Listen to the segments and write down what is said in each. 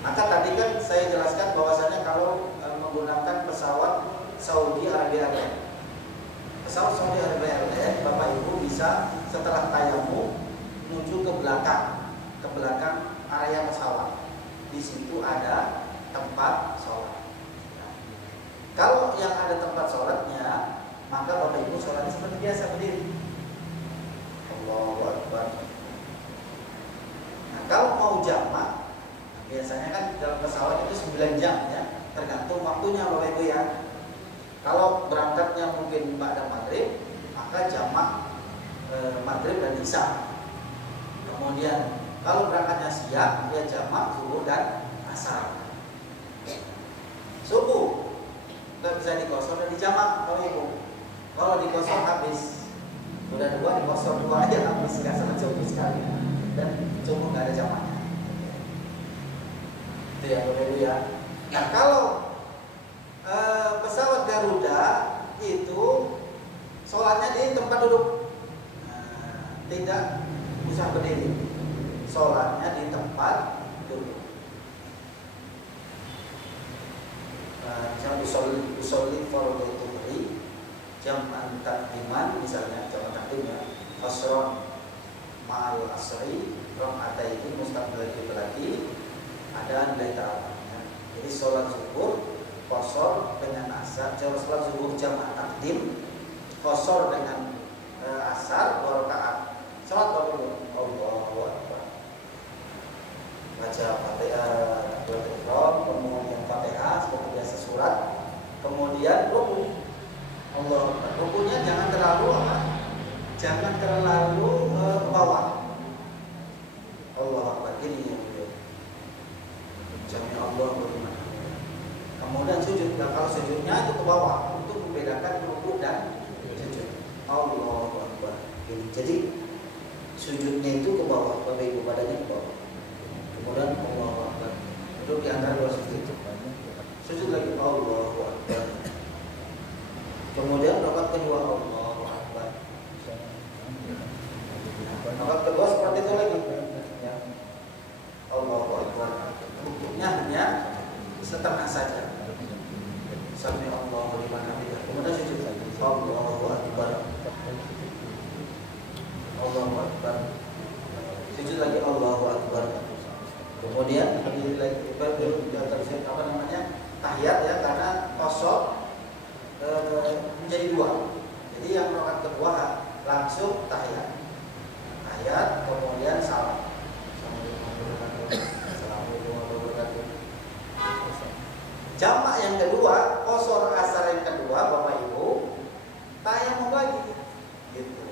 Maka tadi kan saya jelaskan bahwasanya kalau menggunakan pesawat Saudi Arabia Airlines, pesawat Saudi Arabia Airlines, Bapak Ibu bisa setelah tayamum menuju ke belakang area pesawat. Di situ ada tempat sholat. Kalau yang ada tempat sholatnya, maka Bapak Ibu sholatnya seperti biasa berdiri. Allahu Akbar. Nah, kalau mau jamak, biasanya kan dalam pesawat itu 9 jam ya, tergantung waktunya Bapak Ibu ya. Kalau berangkatnya mungkin ba'da maghrib, maka jamak maghrib dan isya. Kemudian kalau berangkatnya siang, ya jamak zuhur dan asar. Subuh nggak bisa dikosor dan dijamak Bapak Ibu. Kalau dikosor habis, udah 2 dikosor 2 aja habis, nggak salah subuh sekali. Dan subuh nggak ada jamaknya. Itu ya Bapak Ibu ya. Nah kalau pesawat Garuda itu sholatnya di tempat duduk, tidak usah berdiri, sholatnya di tempat duduk. Jam usolli fardhu tuhri, jam takdiman, misalnya jam takdimnya asron ma'al asri raka'ataini mustaqbil qiblati, ada nilai ta'awunnya. Jadi sholat zuhur qashar dengan asar, sholat zuhur jamaah takdim qashar dengan asar 2 rakaat. Sholat Allahu Akbar. Baca Fatihah, kemudian Fatihah seperti biasa surat, kemudian ruku. Allah Akbar. Rukunya jangan terlalu apa? Jangan terlalu ke bawah. Allah Akbar, ini yang beliau. Jami Allah bagaimana. Kemudian sujud, dan kalau sujudnya itu ke bawah untuk membedakan ruku dan sujud. Allahu Akbar. Jadi sujudnya itu ke bawah, Bapak Ibu, badannya ke bawah. Kemudian Allahu Akbar. Duduk di antara 2 sujud. Sujud lagi Allahu Akbar. Kemudian rakaat kedua Allahu Akbar. Rakaat kedua seperti itu lagi. Ya. Allahu Akbar. Rukuknya hanya setengah saja. Sami Allahu liman hamidah. Kemudian sujud lagi. Allahu Akbar. Allahu Akbar. Sujud lagi Allahu Akbar. Kemudian berdiri lagi, apa namanya, tahiyat ya, karena kosong menjadi 2. Jadi yang rakaat kedua langsung tahiyat, kemudian salam. Jamak yang kedua, qashar asar yang kedua, Bapak Ibu, tayamum lagi, gitu.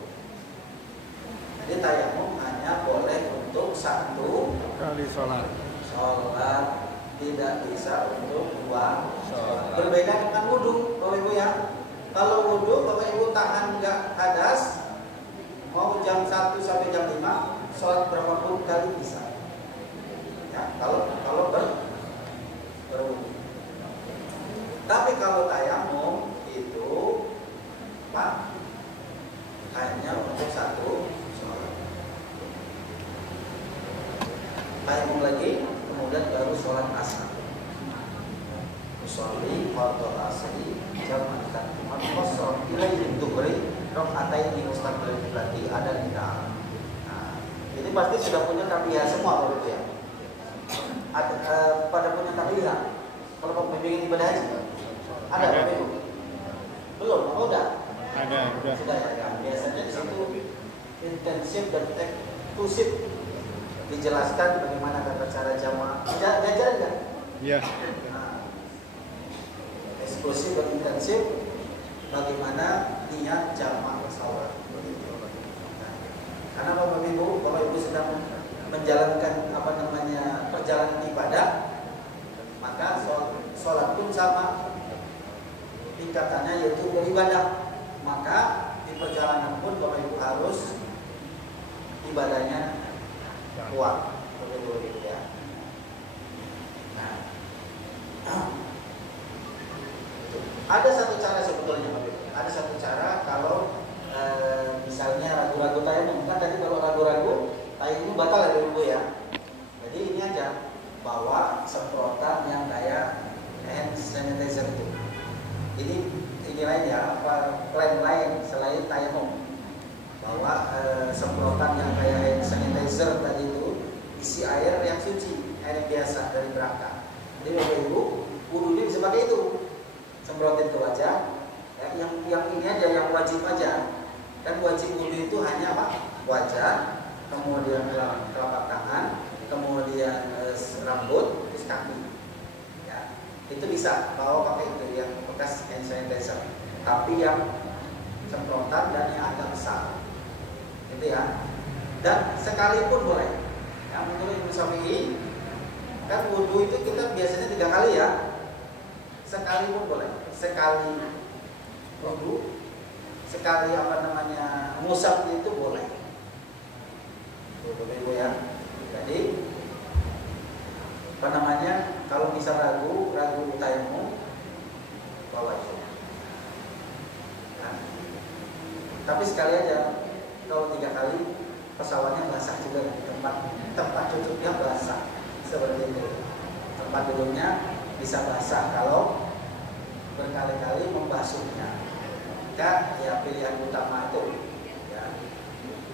Jadi tayamum hanya boleh untuk 1 kali sholat, tidak bisa untuk 2 sholat. Berbeda dengan wudhu, Bapak Ibu ya. Kalau wudhu, Bapak Ibu tahan nggak hadas, mau jam 1 sampai jam 5, sholat berapa pun kali bisa. Ya, kalau berwudhu. Tapi kalau tayamum itu Pak, hanya untuk 1 sholat. Tayamum lagi, kemudian baru sholat asar. Usolli fardhu asri jam'an takdiman qashar ilaihi dhuhri raka'ataini mustaqbil qiblati ada di dalam. Nah, ini pasti sudah punya tabiah semua Bapak Ibu ya. Pada punya tabiah. Kalau membimbing ibadah haji ada Bapak Ibu? Belum? Oh, udah? ada. Sudah ya. Biasanya di situ intensif dan eksklusif dijelaskan bagaimana tata cara jamaah. Diajarin nggak? Iya. Nah, eksklusif dan intensif bagaimana niat jamaah sholat. Nah, karena Bapak Ibu sedang menjalankan perjalanan ibadah, maka sholat pun sama tingkatannya, yaitu beribadah. Maka di perjalanan pun Bapak Ibu harus ibadahnya kuat, begitu ya. Nah, ada satu cara sebetulnya, Bapak Ibu. Ada satu cara kalau misalnya ragu-ragu tayamum, kan tadi kalau ragu-ragu tayamum batal ya Ibu ya. Jadi ini aja, bawa semprotan yang kayak hand sanitizer itu. Ini lain ya, klaim lain selain tayamum, bahwa semprotan yang kayak hand sanitizer tadi itu isi air yang suci, air yang biasa dari berangkat. Jadi Bapak Ibu, wudunya bisa pakai itu, semprotin ke wajah. Ya, yang ini aja, yang wajib aja. Dan wajib wudu itu hanya apa? Wajah, kemudian telapak tangan, kemudian rambut, terus kaki. Ya, itu bisa bawa pakai itu yang bekas hand sanitizer. Tapi yang semprotan dan yang agak besar, gitu ya. Dan sekalipun boleh. Ya, menurut Ibnu Syafi'i, kan wudu itu kita biasanya 3 kali ya. Sekalipun boleh. Sekali wudu, sekali ngusap itu boleh. Ibu ya. Jadi kalau bisa ragu tayamum, bawa itu. Nah, tapi sekali aja, kalau 3 kali pesawatnya basah juga, tempat cukupnya basah seperti itu. Tempat duduknya bisa basah kalau berkali-kali membasuhnya. Maka ya pilihan utama itu. Ya.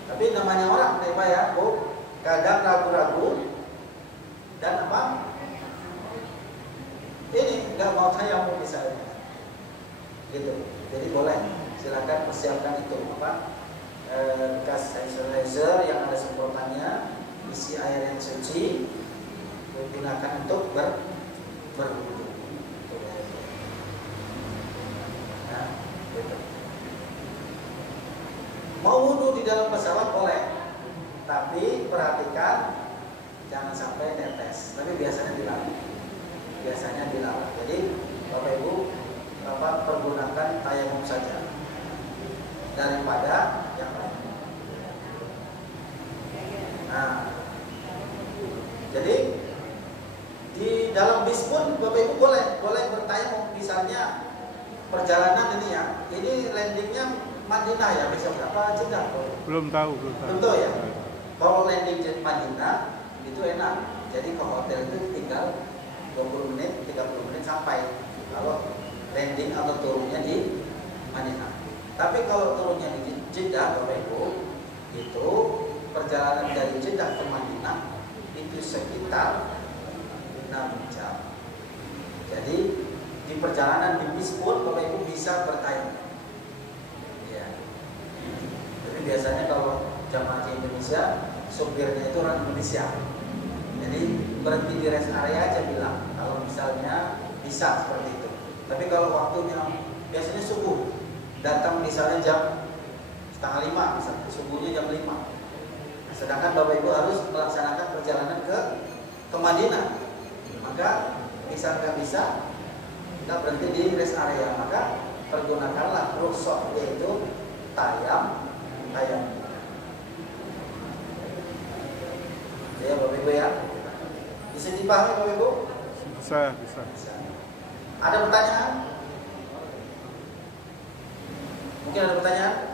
Tapi namanya orang, Pak ya, Bu, kadang ragu-ragu dan apa? Ini nggak mau tayamum misalnya, gitu. Jadi boleh, silakan persiapkan itu apa? Bekas sanitizer yang ada semprotannya, isi air yang suci, digunakan untuk berwudu. Nah, gitu. Mau wudu di dalam pesawat boleh, tapi perhatikan jangan sampai netes. Tapi biasanya dilarang. Jadi Bapak Ibu pergunakan tayamum saja daripada yang lain. Nah, jadi di dalam bis pun Bapak Ibu boleh bertayamum. Misalnya perjalanan ini ya, ini landingnya Madinah ya, besok apa Jeddah? Belum tahu. Tentu ya. Kalau landing di Madinah itu enak. Jadi ke hotel itu tinggal 20 menit, 30 menit sampai. Kalau landing atau turunnya di Madinah. Tapi kalau turunnya di Jeddah, Bapak Ibu, itu perjalanan dari Jeddah ke Madinah itu sekitar 6 jam. Jadi di perjalanan di bis pun Bapak Ibu bisa bertayamum. Ya. Jadi biasanya kalau jamaah di Indonesia, supirnya itu orang Indonesia. Jadi berhenti di rest area aja bilang, kalau misalnya bisa seperti itu. Tapi kalau waktunya biasanya subuh, datang misalnya jam 4:30, misalnya subuhnya jam 5. Nah, sedangkan Bapak Ibu harus melaksanakan perjalanan ke Madinah. Maka bisa nggak bisa, kita berhenti di rest area. Maka pergunakanlah rukhsah, yaitu tayam. Ya Bapak Ibu ya. Bisa dipahami Bapak Ibu? Bisa. Ada pertanyaan? Mungkin ada pertanyaan?